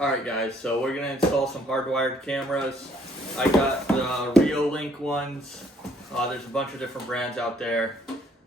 Alright guys, so we're going to install some hardwired cameras. I got the Reolink ones. There's a bunch of different brands out there.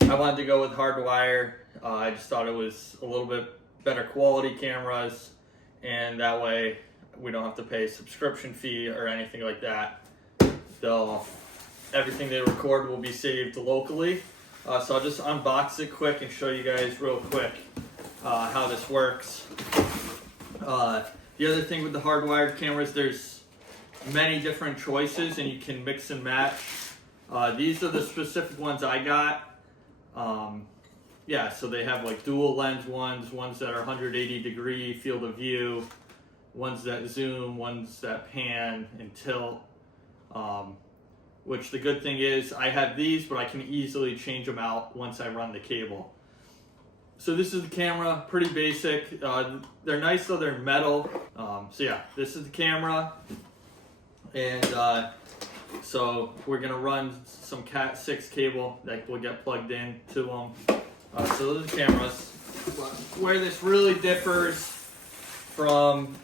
I wanted to go with Hardwired. I just thought it was a little bit better quality cameras, and that way we don't have to pay a subscription fee or anything like that. Everything they record will be saved locally. So I'll just unbox it quick and show you guys real quick how this works. The other thing with the hardwired cameras, there's many different choices and you can mix and match. These are the specific ones I got. Yeah, so they have like dual lens ones that are 180 degree field of view, ones that zoom, ones that pan and tilt. Which the good thing is I have these, but I can easily change them out once I run the cable. So this is the camera, pretty basic. They're nice though, they're metal. So yeah, this is the camera. And so we're gonna run some Cat 6 cable that will get plugged in to them. So those are the cameras. Where this really differs from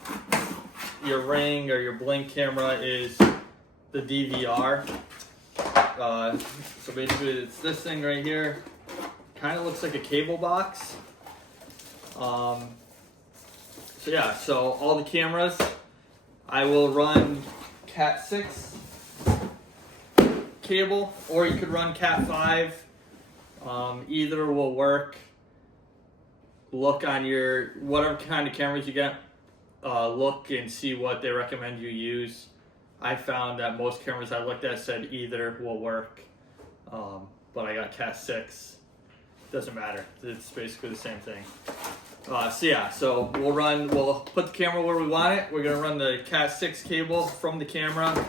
your Ring or your Blink camera is the DVR. So basically it's this thing right here. Kind of looks like a cable box. So yeah, so all the cameras, I will run Cat 6 cable, or you could run Cat 5. Either will work. Look on your, whatever kind of cameras you get, look and see what they recommend you use. I found that most cameras I looked at said either will work, but I got Cat 6. Doesn't matter. It's basically the same thing. So yeah, so we'll put the camera where we want it. We're gonna run the Cat 6 cable from the camera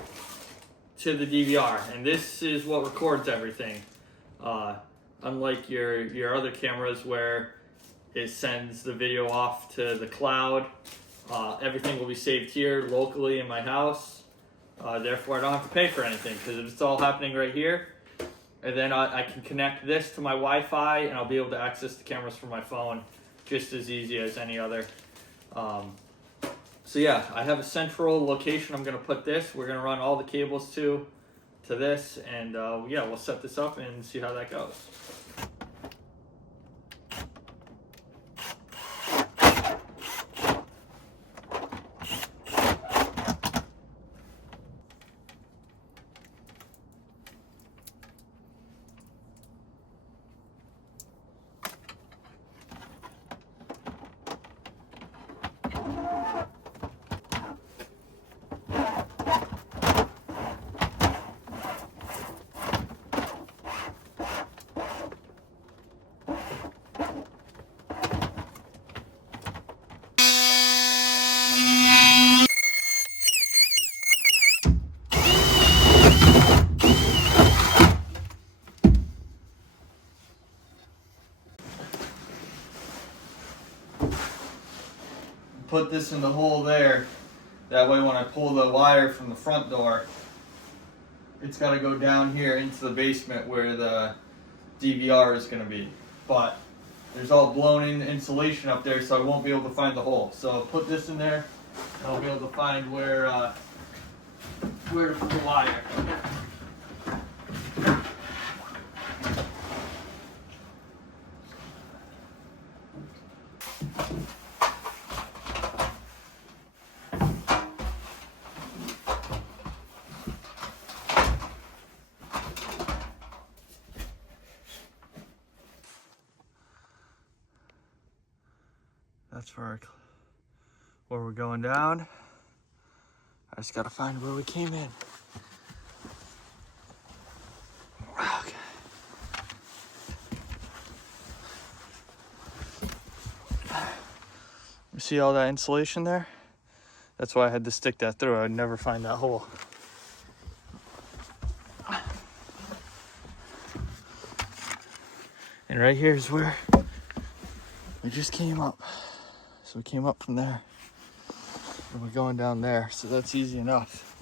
to the DVR, and this is what records everything. Unlike your other cameras where it sends the video off to the cloud, everything will be saved here locally in my house. Therefore, I don't have to pay for anything because it's all happening right here. And then I can connect this to my Wi-Fi and I'll be able to access the cameras from my phone just as easy as any other. So yeah, I have a central location I'm going to put this. We're going to run all the cables to this, and yeah, we'll set this up and see how that goes. Put this in the hole there. That way when I pull the wire from the front door, it's got to go down here into the basement where the DVR is going to be. But there's all blown in insulation up there, so I won't be able to find the hole. So I'll put this in there and I'll be able to find where to put the wire. That's where we're going down. I just gotta find where we came in. Okay. You see all that insulation there? That's why I had to stick that through. I'd never find that hole. And right here is where we just came up. So we came up from there, and we're going down there, so that's easy enough.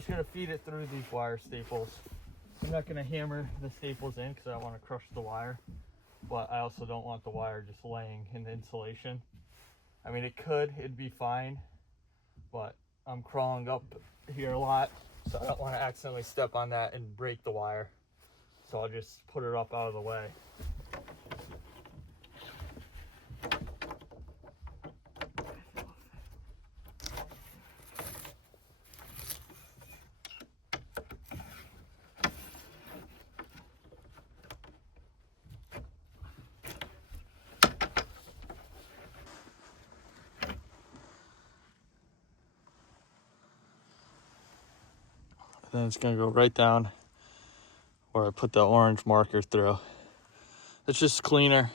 just gonna feed it through these wire staples. I'm not gonna hammer the staples in because I don't want to crush the wire, but I also don't want the wire just laying in the insulation. I mean, it'd be fine, but I'm crawling up here a lot, so I don't want to accidentally step on that and break the wire. So I'll just put it up out of the way. Then it's gonna go right down where I put the orange marker through. It's just cleaner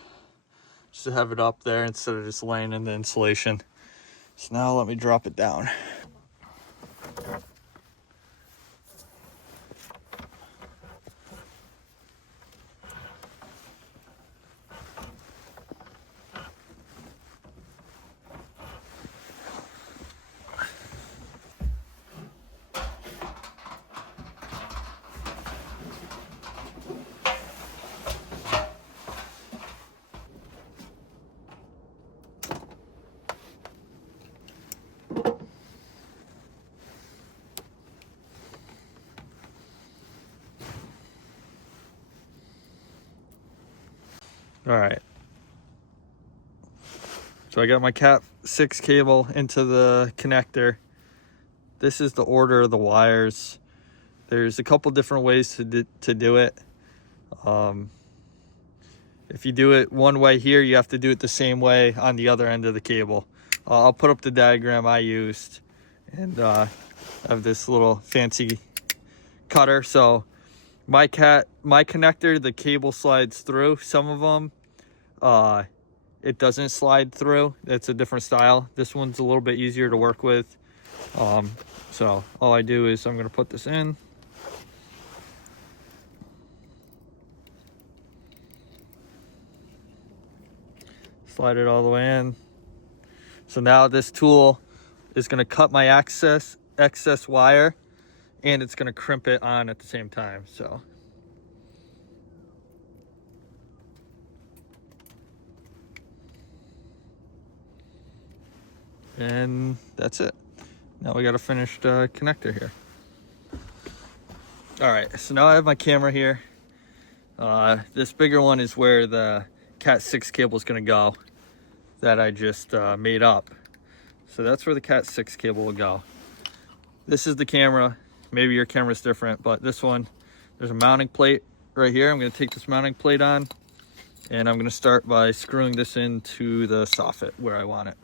just to have it up there instead of just laying in the insulation. So now let me drop it down. All right. So I got my Cat 6 cable into the connector. This is the order of the wires. There's a couple different ways to do it. If you do it one way here, you have to do it the same way on the other end of the cable. I'll put up the diagram I used, and I have this little fancy cutter. So my connector, the cable slides through. Some of them, it doesn't slide through. It's a different style. This one's a little bit easier to work with. So all I do is I'm gonna put this in. Slide it all the way in. So now this tool is gonna cut my excess wire, and it's gonna crimp it on at the same time, so. And that's it. Now we got a finished connector here. All right, so now I have my camera here. This bigger one is where the Cat 6 cable is gonna go that I just made up. So that's where the Cat 6 cable will go. This is the camera. Maybe your camera's different, but this one, there's a mounting plate right here. I'm gonna take this mounting plate on, and I'm gonna start by screwing this into the soffit where I want it.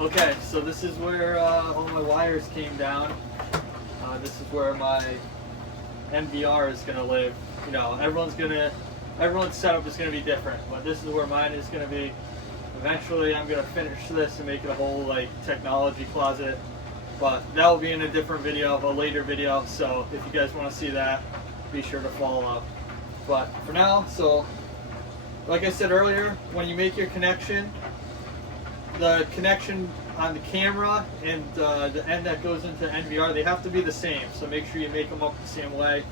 Okay, so this is where all my wires came down. This is where my MDR is gonna live. You know, everyone's setup is gonna be different, but this is where mine is gonna be. Eventually, I'm gonna finish this and make it a whole like technology closet, but that will be in a different video, a later video. So if you guys want to see that, be sure to follow up. But for now, so like I said earlier, when you make your connection, the connection on the camera and the end that goes into NVR, they have to be the same. So make sure you make them up the same way.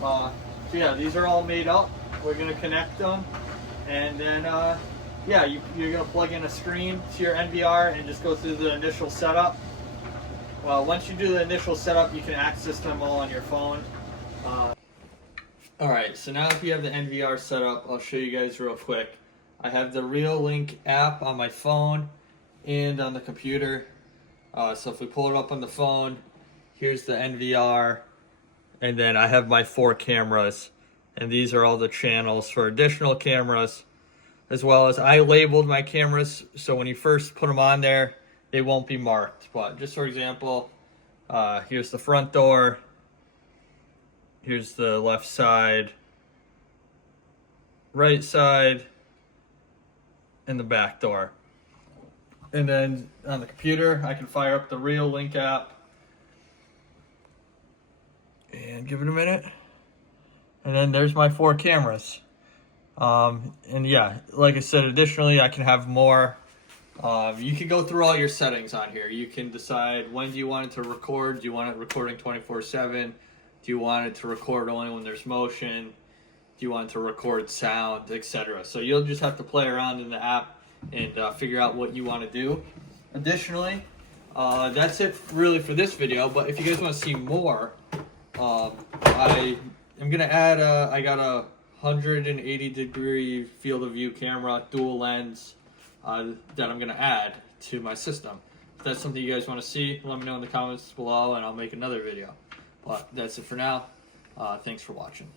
So yeah, these are all made up. We're gonna connect them, and then yeah, you're gonna plug in a screen to your NVR and just go through the initial setup. Well, once you do the initial setup, you can access them all on your phone. Alright, so now if you have the NVR set up, I'll show you guys real quick. I have the Reolink app on my phone and on the computer. So if we pull it up on the phone, here's the NVR, and then I have my 4 cameras, and these are all the channels for additional cameras, as well as I labeled my cameras, so when you first put them on there, they won't be marked. But just for example, here's the front door, here's the left side, right side, and the back door. And then on the computer, I can fire up the Reolink app and give it a minute. And then there's my 4 cameras. And yeah, like I said, additionally, I can have more. You can go through all your settings on here. You can decide when do you want it to record. Do you want it recording 24/7? Do you want it to record only when there's motion? Do you want it to record sound, etc.? So you'll just have to play around in the app and figure out what you want to do. Additionally, that's it really for this video. But if you guys want to see more, I am gonna add. I got a 180-degree field of view camera, dual lens, that I'm gonna add to my system. If that's something you guys want to see, let me know in the comments below, and I'll make another video. But that's it for now. Thanks for watching.